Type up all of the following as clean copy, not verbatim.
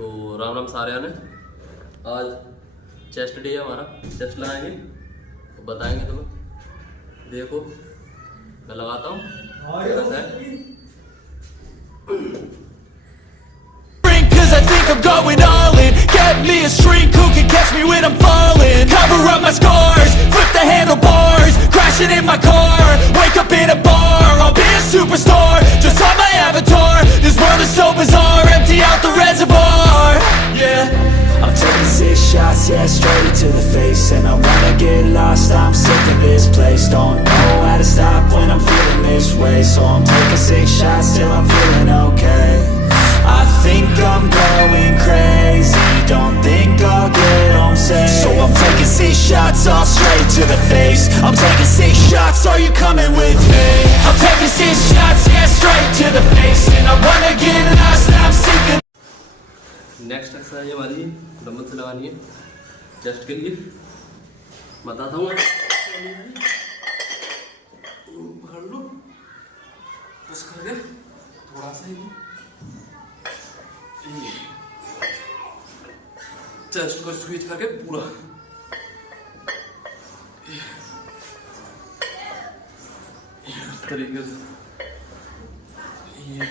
तो राम राम सारे आने। आज चेस्ट डे है हमारा, चेस्ट लगाएंगे तो बताएंगे तुम्हें। देखो मैं लगाता हूँ कैसा है। Cause I think I'm going all in. Get me a shrink who can catch me when I'm falling. Cover up my scars, flip the handlebars, crashing in my car, wake up in a bar. I'll be a superstar, just on my avatar. This world is so bizarre, empty out the reservoir. Yeah, I'm taking 6 shots, yeah, straight to the face. And I wanna get lost, I'm sick of this place. Don't know how to stop when I'm feeling this way. So I'm taking 6 shots till I'm feeling okay. I think I'm going crazy, don't think I'll get home safe. So I'm taking 6 shots all straight to the face. I'm taking 6 shots, are you coming with me? I'm taking 6 shots, yeah, straight to the face. And I wanna get lost, I'm sick of. Next exercise हमारी dumbbell से लगानी है chest के लिए। बताता हूँ, पकड़ लो, push करके थोड़ा सा ही चेस्ट को स्क्वीज करके पूरा इस तरीके से ये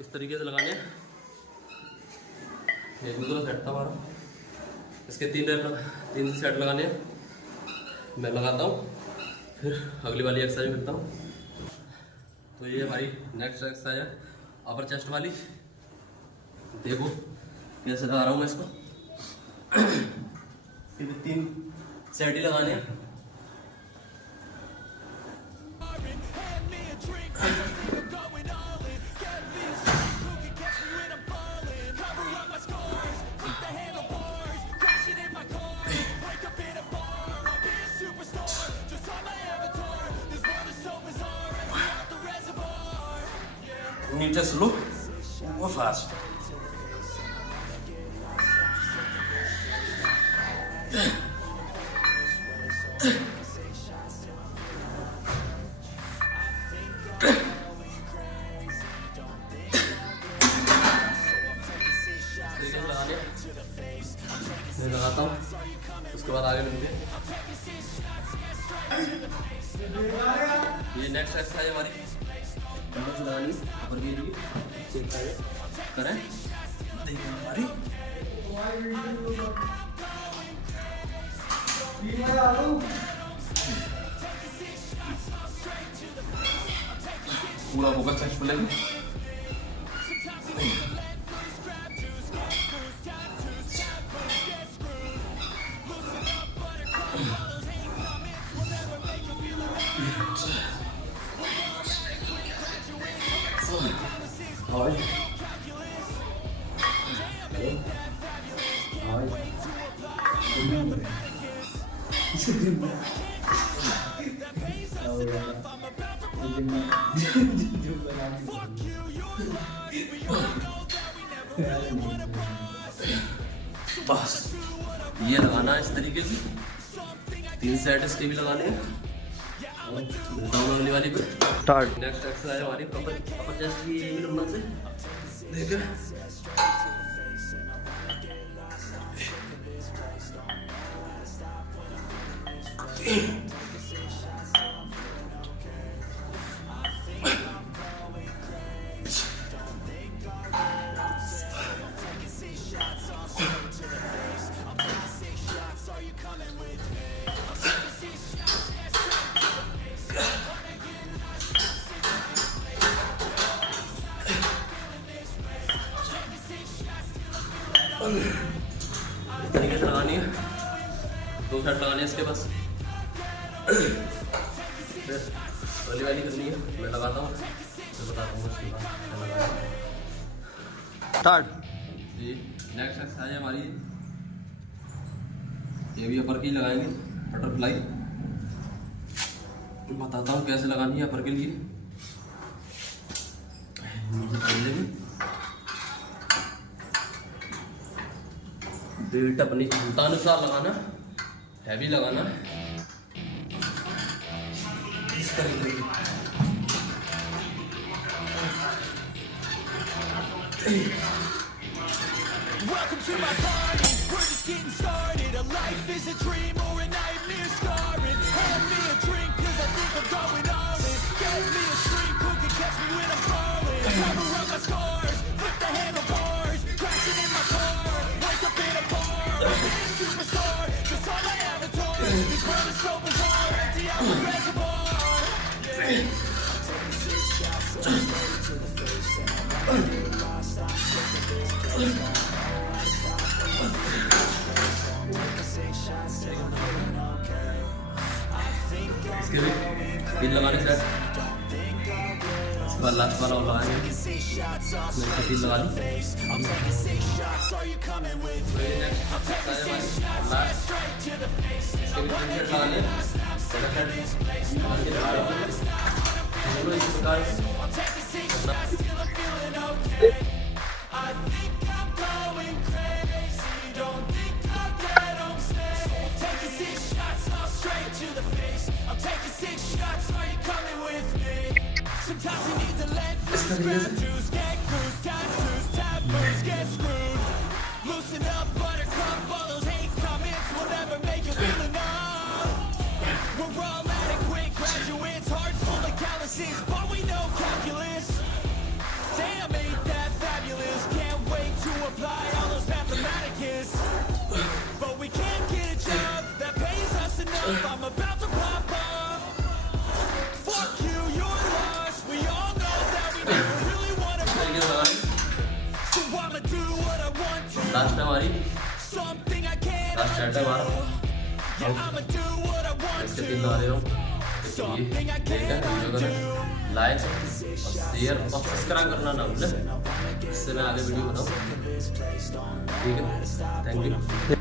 इस तरीके से लगाने हैं। ये दूसरा सेट था हमारा, इसके 3 सेट लगाने हैं। मैं लगाता हूँ, फिर अगली वाली एक्सरसाइज करता हूँ। तो ये हमारी नेक्स्ट एक्सरसाइज है अपर चेस्ट वाली। देखो कैसे लगा रहा हूँ मैं इसको। 3 सेट ही लगाने हैं। नीचे स्लो वो फास्ट। मैं लगाता हूँ, उसके बाद आगे मिलते हैं। ये नेक्स्ट एक्सरसाइज हमारी डंबल्स लगानी ऊपर के लिए करें। देखिए हमारी पूरा फोकस चेस्ट पे लेंगे। बस ये लगाना है इस तरीके से। 3 सेट इसके भी लगाने हैं। डाउन अगली वाली पे स्टार्ट। नेक्स्ट एक्सरसाइज हमारी अपर चेस्ट की डंबल से देखिए। इस तरीके से लगानी है। 2 सेट लगाने हैं इसके पास। फिर वाली करनी है। मैं लगाता हूँ, मैं बताता हूँ उसके बाद स्टार्ट। जी नेक्स्ट एक्सरसाइज है हमारी ये भी अपर की लगाएंगे बटरफ्लाई। बताता हूँ कैसे लगानी है अपर के लिए। नीचे पहले वेट अपनी क्षमता अनुसार लगाना, हैवी लगाना इस तरीके से। Welcome to my party, we're just getting started. A life is a dream or a nightmare scarring. Hand me a drink cause I think I'm going all in. Get me a shrink who can catch me when I'm falling. Cover up my scars, flip the handlebars. Crashing in my car, wake up in a bar. I'm a superstar, just on my avatar. This world is so bizarre, empty out the reservoir. Yeah. I'm taking 6 shots, so I'm straight to the face. And I'm not lost, I'm sick of this place. इसके भी 3 लगाने से इसके बाद last वाला लगाएंगे। मैंने 3 लगा ली। Sometimes you need to let tattoos get bruised, tattoos, taboos get screwed. Loosen up, buttercup, all those hate comments will never make you feel enough. We're all adequate graduates, hearts full of calluses, but we know calculus. Damn, ain't that fabulous? Can't wait to apply all those mathematicus. But we can't get a job that pays us enough. I'm about to pop off. Fuck you, you're lost. We all know that we never really want to play. So I'ma do what I want to. Last है हमारी, Something I can't last set है हमारा। Yeah, I'ma do what I want इसके to. 3 लगा दे रहा हूँ। Something I देखा can't video को लाइक और शेयर और सब्सक्राइब करना ना भूलें, इससे मैं आगे वीडियो बनाऊँ। ठीक है, थैंक यू।